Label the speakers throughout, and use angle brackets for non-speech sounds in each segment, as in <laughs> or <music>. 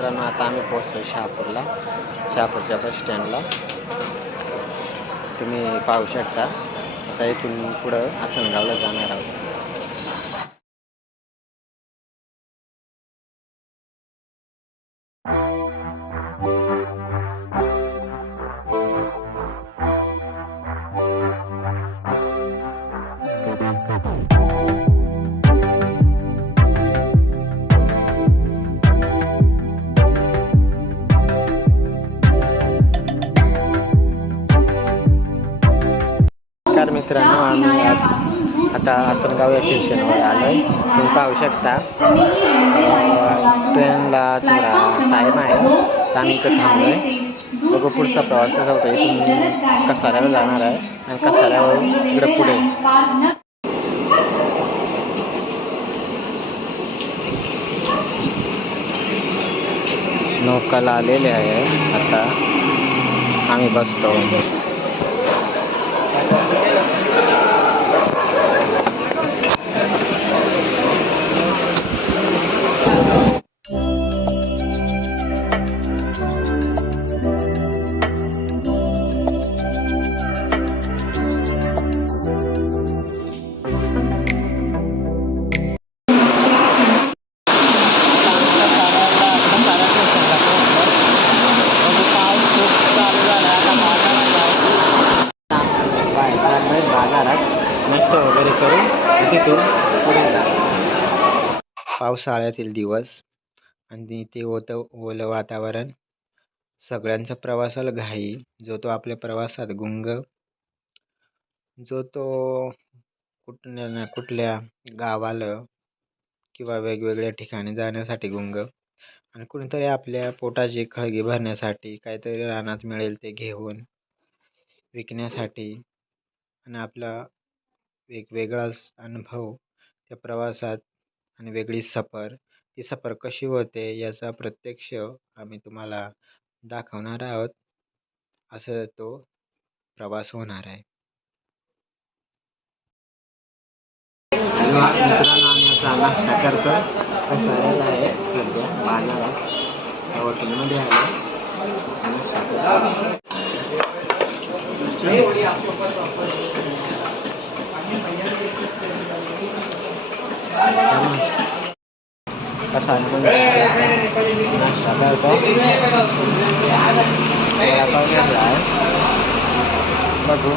Speaker 1: मित्रांनो आता आम्ही पोहोचलो शहापूरला. शहापूरच्या बस स्टँडला तुम्ही पाहू शकता. आता इथून पुढं आसनगावला जाणार आहोत. नमस्कार मित्रांनो आम्ही आज आता आसनगाव या स्टेशनवर आलो आहे तुम्ही पाहू शकता ट्रेनला थोडा टाईम आहे. तर आम्ही इथं थांबलो आहे बघू पुढचा प्रवास कसा होतो इथून कसाऱ्याला जाणार आहे आणि कसाऱ्यावरून इकडे पुढे. नौकाला आलेले आहे. आता आम्ही बसतो. पावसाळ्यातील दिवस आणि ते होतं ओलं वातावरण. सगळ्यांचा प्रवासाला घाई जो तो आपल्या प्रवासात गुंग जो तो कुठल्या ना कुठल्या गावाला किंवा वेगवेगळ्या ठिकाणी जाण्यासाठी गुंग आणि कुणीतरी आपल्या पोटाची खळगी भरण्यासाठी काहीतरी रानात मिळेल ते घेऊन विकण्यासाठी आणि आपला वेगवेगळाच अनुभव त्या प्रवासात आणि वेगळी सफर. ती सफर कशी होते याचा प्रत्यक्ष आम्ही तुम्हाला दाखवणार आहोत. असं तो प्रवास होणार आहे. मित्रांनो आम्ही आता नाश्ता करतो कसाऱ्याला आहे सध्या. बाजारात हॉटेलमध्ये आलो नाश्ता करतो. कसा नाश्ता करतो वडापाव घेतला आहे बघू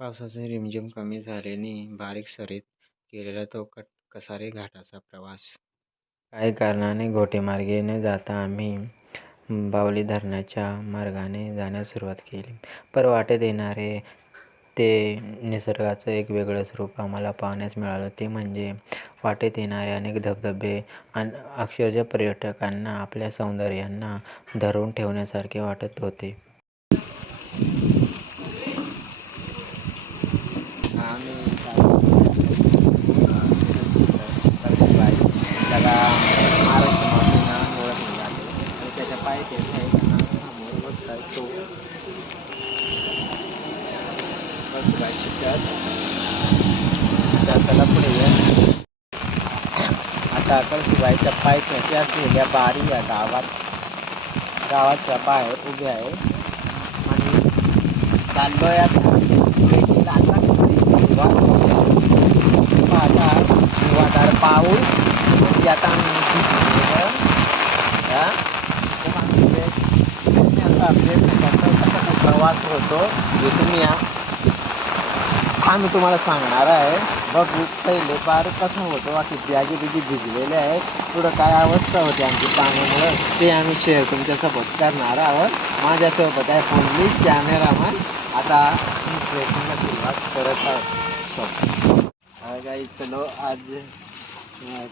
Speaker 1: पावसाचे रिमझिम कमी झाल्याने बारीक सरीत केलेला तो कट कसारे घाटाचा प्रवास. काही कारणाने घोटेमार्गे न जाता आम्ही बावली धरणाच्या मार्गाने जाण्यास सुरुवात केली. पर वाटेत येणारे ते निसर्गाचं एक वेगळंच रूप आम्हाला पाहण्यास मिळालं. ते म्हणजे वाटेत येणारे अनेक धबधबे आणि अक्षरशः पर्यटकांना आपल्या सौंदर्यांना धरून ठेवण्यासारखे वाटत होते त्याला महाराष्ट्र मातीनं ओळखले जाते आणि त्याच्या पायथ्याशी आहे त्यांना समोर बघताय तो कळसुबाई शिक्षक आता त्याला पुढे ये आता कळसुबाईच्या पायथ्याशी असलेल्या बारी या गावात गावाच्या बाहेर उभे आहे आणि चाललोय आता पुढे आता माझा हिवाळार पाऊस म्हणजे आता आम्ही भिजलेलं. हा? तर आम्ही ते आता update कसा कसा प्रवास होतो हे तुम्ही या आम्ही तुम्हाला सांगणार आहे बघू पहिले पार कसं होतो बाकी बॅगी बिगी भिजलेल्या आहेत. पुढं काय अवस्था होती आमची पाण्यामुळं ते आम्ही शेअर तुमच्यासोबत करणार आहोत. माझ्यासोबत आहे फोनली कॅमेरामॅन आता मी ट्रेकिंगला सुरुवात करत आहोत. हो गाई चलो आज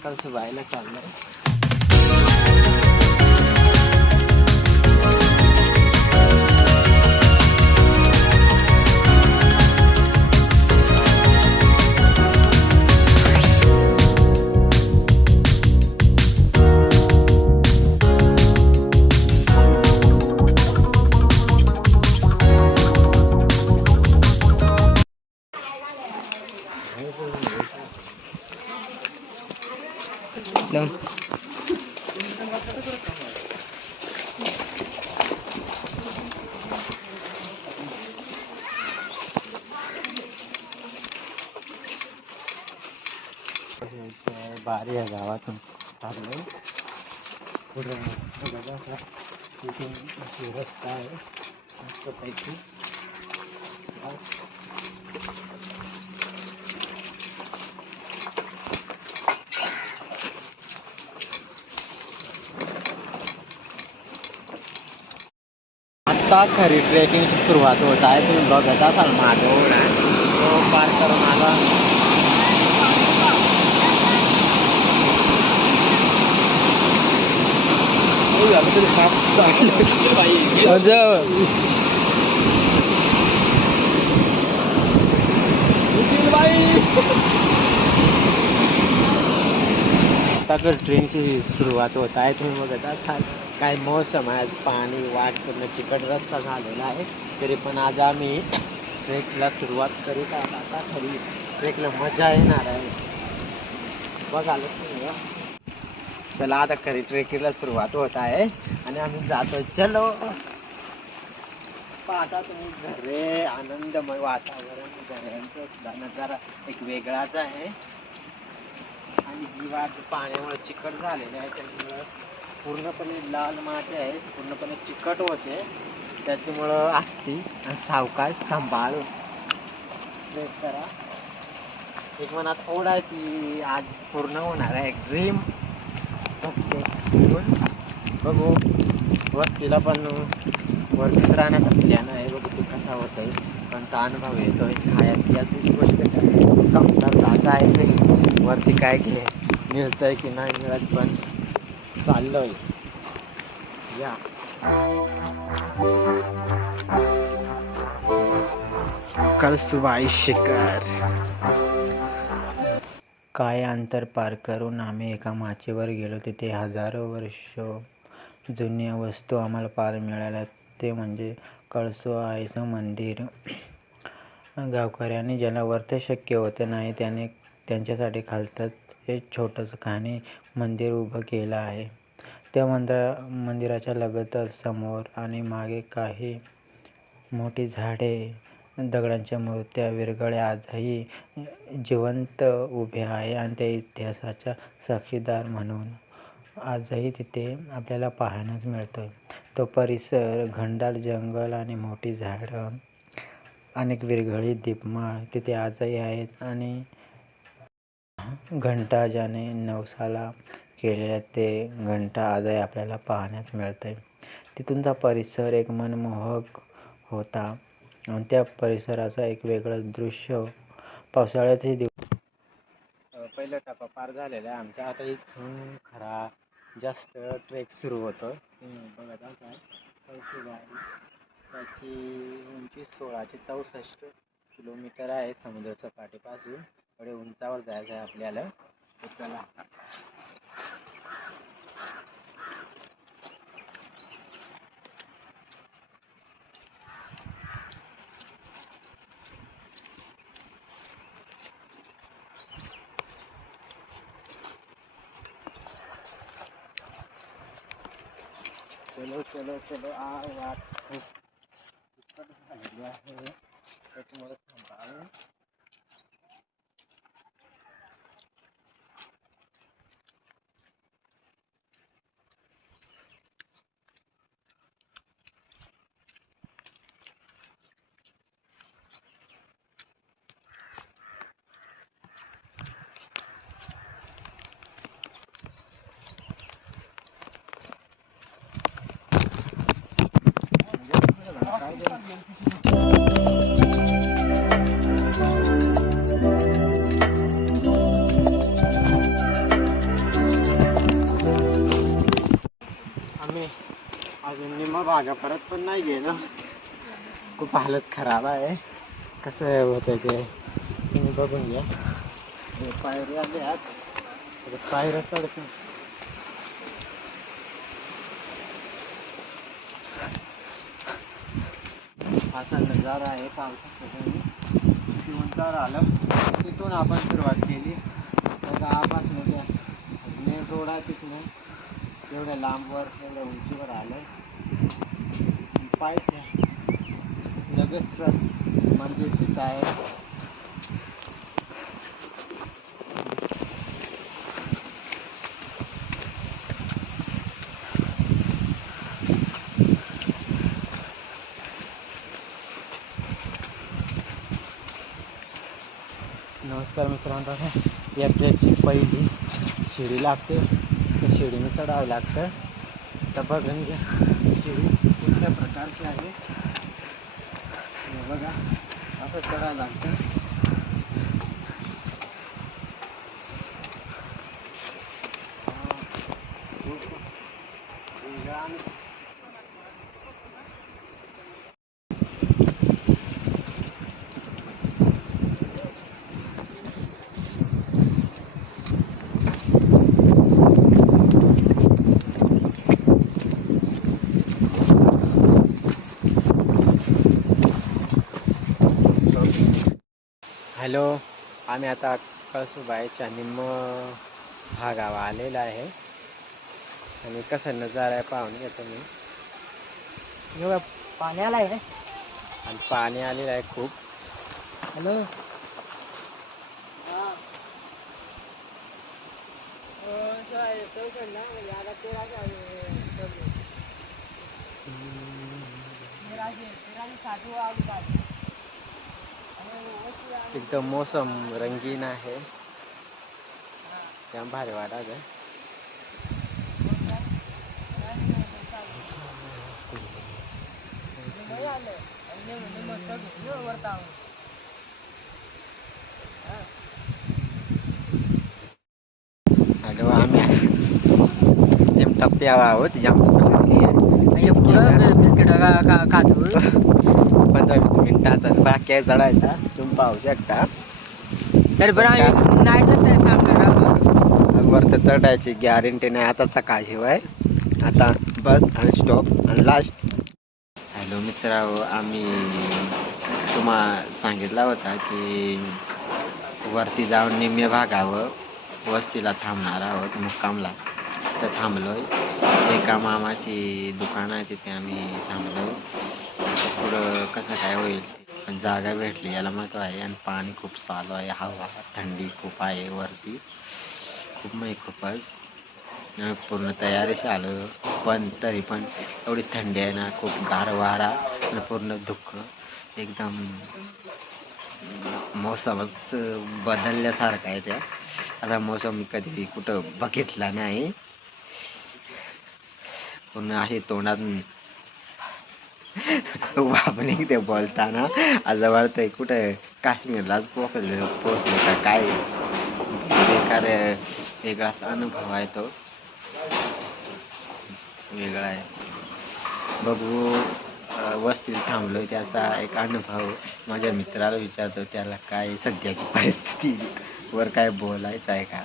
Speaker 1: कल सुबायला चाललोय. बारी या गावातून. चाललोय. पुढं बघा का तिथून अशी रस्ता आहे. मस्तपैकी आत्ता खरी ट्रेकिंगची सुरुवात होत आहे. तुम्ही बघत असाल मागवून तो पार करून आला. आता तर ट्रेनची सुरुवात होत आहे. तुम्ही बघत आहात काय मौसम आहे. आज पाणी वाट पूर्ण चिकट रस्ता झालेला आहे. तरी पण आज आम्ही ट्रेकला सुरुवात करीत आहोत. आता खरी ट्रेकला मजा येणार आहे. बघाल तुम्ही चला आता खरी ट्रेकिंगला सुरुवात होत आहे. आणि आम्ही जातो चलो. पाहता तुम्ही घरे आनंदमय वातावरण घरांचा सुद्धा नजारा एक वेगळाच आहे. आणि ही वाट पाण्यामुळे चिकट झालेली आहे त्याच्यामुळं पूर्णपणे लाल माती आहे पूर्णपणे चिकट होते. त्याच्यामुळं असती आणि सावकाश सांभाळून ट्रेक करा. एक मनात ओढ आहे ती आज पूर्ण होणार आहे ड्रीम असते बघू. वस्तीला पण वरतीच राहण्याचा प्लॅन आहे. बघू ते कसा होतोय. पण तो अनुभव येतोय. खायची याची गोष्ट काय जाता आहे नाही वरती काय घे मिळतंय की नाही मिळत पण चाललोय. या. कळसुबाई शिकार काय अंतर पार करून आम्ही एका माचेवर गेलो तिथे हजारो वर्ष जुन्या वस्तू आम्हाला पार मिळाल्या. ते म्हणजे कळसुबाईचं मंदिर. गावकऱ्यांनी ज्याला वरती शक्य होते नाही त्याने त्यांच्यासाठी खालतच एक छोटंसं खाणी मंदिर उभं केलं आहे. त्या मंदिरा मंदिराच्या लगतच समोर आणि मागे काही मोठी झाडे दगडांच्या मूर्त्या विरगळ्या आजही जिवंत उभ्या आहे आणि त्या इतिहासाच्या साक्षीदार म्हणून. आजही तिथे आपल्याला पाहण्यास मिळतो तो परिसर घनदाट जंगल आणि मोठी झाडं अनेक विरघळीत दीपमाळ तिथे आजही आहेत आणि घंटा ज्याने नवसाला केलेल्या ते घंटा आजही आपल्याला पाहण्यास मिळते तिथूनचा परिसर एक मनमोहक होता. त्या परिसराचं एक वेगळं दृश्य पावसाळ्यातही दिव पहिला टप्पा पार झालेला आहे आमचा. आता इथून खरा जास्त ट्रेक सुरू होतो तुम्ही बघत असाल त्याची उंची सोळाशे चौसष्ट किलोमीटर आहे समुद्र सपाटीपासून एवढे उंचावर जायचं आहे आपल्याला चला. चलो चलो आ वाट खूप आहे त्याच्यामुळे थांबावे नाही गेलो खूप हालत खराब आहे. कसं होतं ते तुम्ही बघून घ्या. पायऱ्या पायरी आले पायऱ्या चढतो. असा नजारा आहे पावसाचा. शिवंतावर उंचावर आलं. तिथून आपण सुरुवात केली. तर गावापासून त्या मेन रोड आहे तिथून. एवढ्या लांबवर एवढ्या उंचीवर आलं. पायथ्या लगेच मंदिर म्हणजे तिथं आहे. नमस्कार मित्रांनो. याची पहिली शिडी लागते. त्या शिडीने चढावं लागतं. तर बघून घ्या. कुठल्या आहे. बघा असं चढावं लागतं. हॅलो आम्ही आता कळसुबाईच्या निम्म भागावा आलेला आहे. आणि कसा नजारा आहे पाहून घेतो मी
Speaker 2: एवढं पाणी आलाय रे
Speaker 1: आणि पाणी आलेलं आहे खूप.
Speaker 2: हॅलो.
Speaker 1: एकदम मोसम रंगीन आहे त्या भारी वाटत आहे हॅलो आम्ही जेम टप्प्यावर आहोत जाम
Speaker 2: बिस्किट खातो.
Speaker 1: पंधरा वीस मिनिटाचा बाकी आहे चढायचा तुम्ही पाहू शकता.
Speaker 2: तरी पण आम्ही नाही आपण.
Speaker 1: वरती चढायची गॅरंटी नाही आता सकाळशिवाय आता बस आणि स्टॉप आणि लास्ट हॅलो मित्रांनो आम्ही तुम्हा सांगितला होता की वरती जाऊन निम्मे भागावर वस्तीला थांबणार आहोत मुक्कामला. तर थांबलोय. एका मामाची दुकान आहे तिथे आम्ही थांबलो पुढं कसं काय होईल पण जागा भेटली याला महत्त्व आहे. आणि पाणी खूप चालू आहे हवा थंडी खूप आहे वरती. खूप म्हणजे खूपच. पूर्ण तयारीशी आलो पण तरी पण एवढी थंडी आहे ना खूप गार वारा आणि पूर्ण दुःख. एकदम मौसमच बदलल्यासारखा आहे त्या आता मौसम मी कधी कुठं बघितला नाही. पूर्ण असे तोंडात. वाप ते बोलताना आजवळ वाटतंय कुठं काश्मीरलाच पोचले पोचले का? काय? बेकार वेगळाच अनुभव आहे तो. वेगळा आहे. बघू वस्तीत थांबलो त्याचा एक अनुभव. माझ्या मित्राला विचारतो त्याला काय सध्याची परिस्थिती? वर काय बोलायचं आहे का?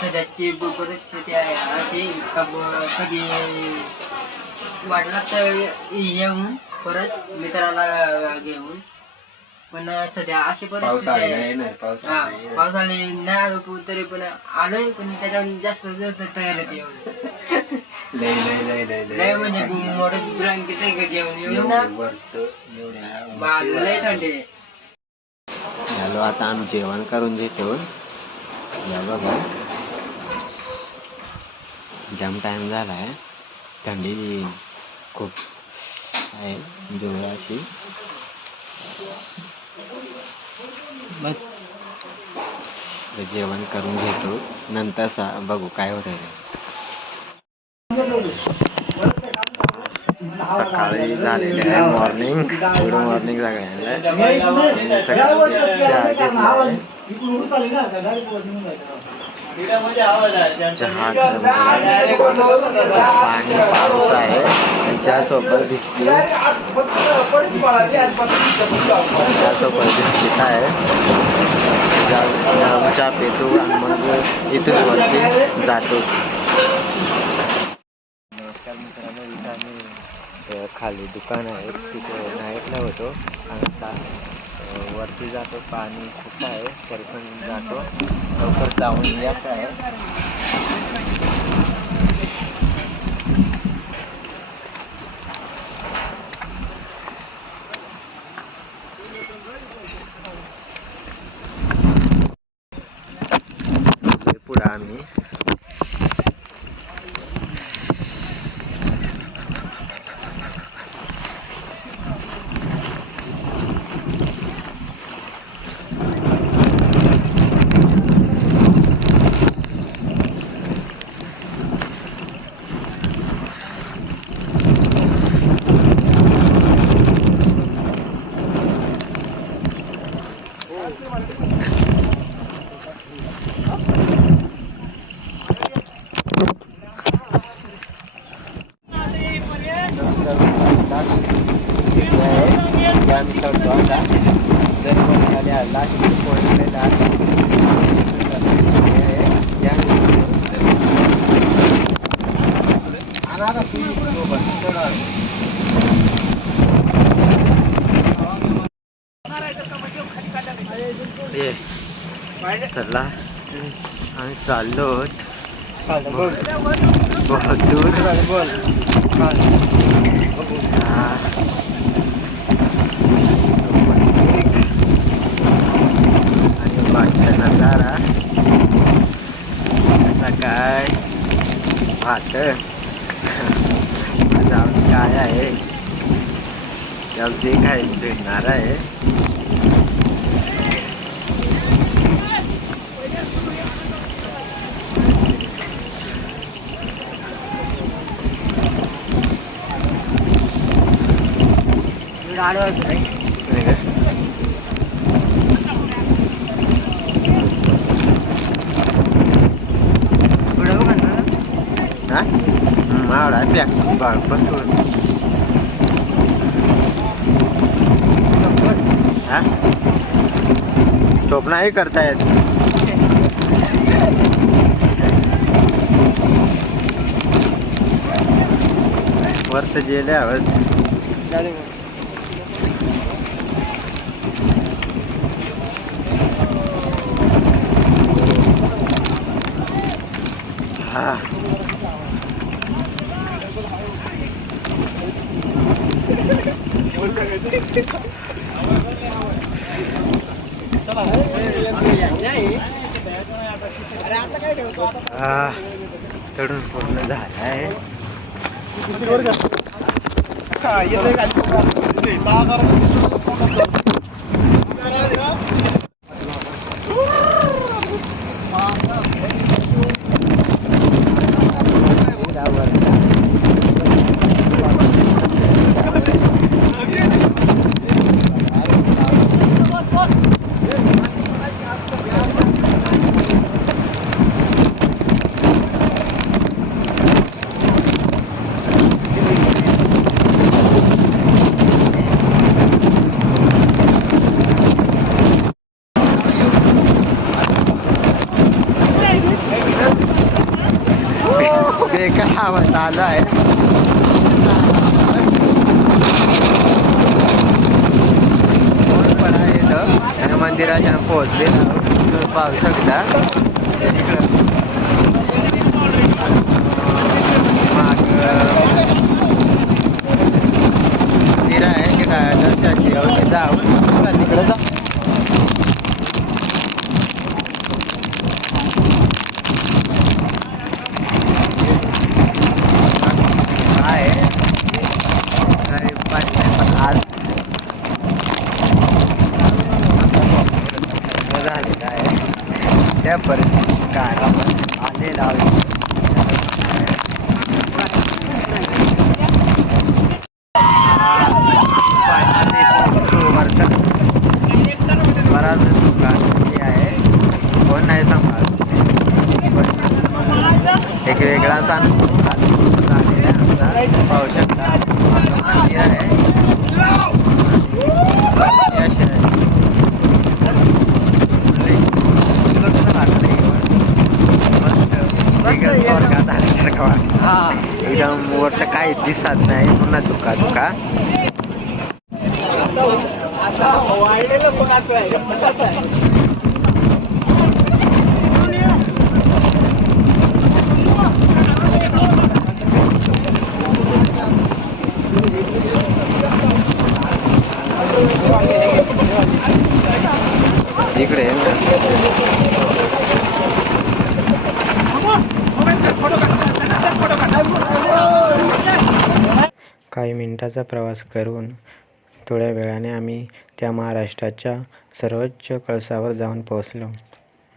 Speaker 2: सध्याची परिस्थिती आहे अशी का कधी वाटलं तर येऊन परत मित्राला घेऊन. पण सध्या अशी परिस्थिती आहे. हा
Speaker 1: नाही.
Speaker 2: आलो तरी पण आलोय पण त्याच्यावर जास्त जास्त तयार होते एवढं. <laughs>
Speaker 1: लय लय लय लय
Speaker 2: लय म्हणजे मोठं ब्लँकेट आहे का जेवण? येऊन लय थंडी आहे.
Speaker 1: झालो आता आम्ही जेवण करून घेतो. या बघा. जाम टाइम झाला आहे थंडी खूप आहे जोर अशी
Speaker 2: बस
Speaker 1: जेवण करून घेतो नंतरचा बघू काय होतं ते। सकाळी झालेली आहे मॉर्निंग गुड मॉर्निंग सगळ्यांना आहे. पाणी पाऊस आहे. त्याच्यासोबत बिस्किट त्यासोबत बिस्किट आहे? चहा पितो आणि मग इथून वरती जातो. नमस्कार मित्रांनो इथं आम्ही खाली दुकान आहे. तिथे नाईटला होतो. आणि वरती जातो पाणी खूप आहे तरी पण जातो. लवकर जाऊन यायचं आहे पुढे आम्ही तिथे आम्ही चढतो आता जर कोणी आले आला तिथे पोहोचलेला आहे. हे आहे, हे आम्ही आणि आता तू सोबत चढ. ये चला आम्ही चाललो बहुत दूर हा. आणि बागचा नजारा कसा काय वाट जाऊन काय आहे त्याला जे काय भेटणार आहे हा? मावळा त्या बाळ बसून हा नाही करता येत <laughs> वरत गेल्यावर हा हा चढून पूर्ण झालं आहे बेकार आता आला आहे. पण आहे इथं. आणि मंदिराच्या पोहोचले. तुम्ही पाहू शकता. इकडं माग मंदिर आहे ते काय दर्शनाची व्यवस्था जाऊ तिकडे जा आहे काही पाच नाही पण आज झालेलं आहे त्या परिस्थितीत काय आपण आलेला आहोत बराच दुकान हे आहे कोण नाही सांभाळत एक वेगळाच अनुभव झालेला आहे आमचा पाहू शकता मागं मंदिर आहे यश आहे. लई लग्न लागलं इकडं. मस्त वेगळं स्वर्गात आल्यासारखं वाटतं. एकदम वरचं काही दिसत नाही पुन्हा दुका दुका इकडे आहे ना. काही मिनिटाचा प्रवास करून थोड्या वेळाने आम्ही त्या महाराष्ट्राच्या सर्वोच्च कळसावर जाऊन पोहोचलो.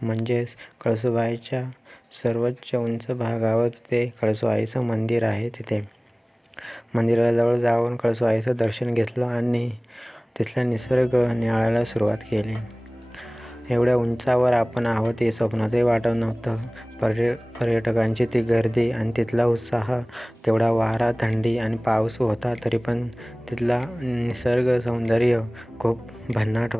Speaker 1: म्हणजेच कळसूबाईच्या सर्वोच्च उंच भागावर ते कळसूबाईचं मंदिर आहे तिथे. मंदिराजवळ जाऊन कळसूबाईचं दर्शन घेतलं आणि तिथला निसर्ग न्याळायला सुरुवात केली. एवढ्या उंचावर आपण आहोत हे स्वप्नातही वाटत नव्हतं. पर्य पर्यटकांची ती गर्दी आणि तिथला उत्साह तेवढा वारा थंडी आणि पाऊस होता तरी पण तिथला निसर्ग सौंदर्य खूप भन्नाट होतं.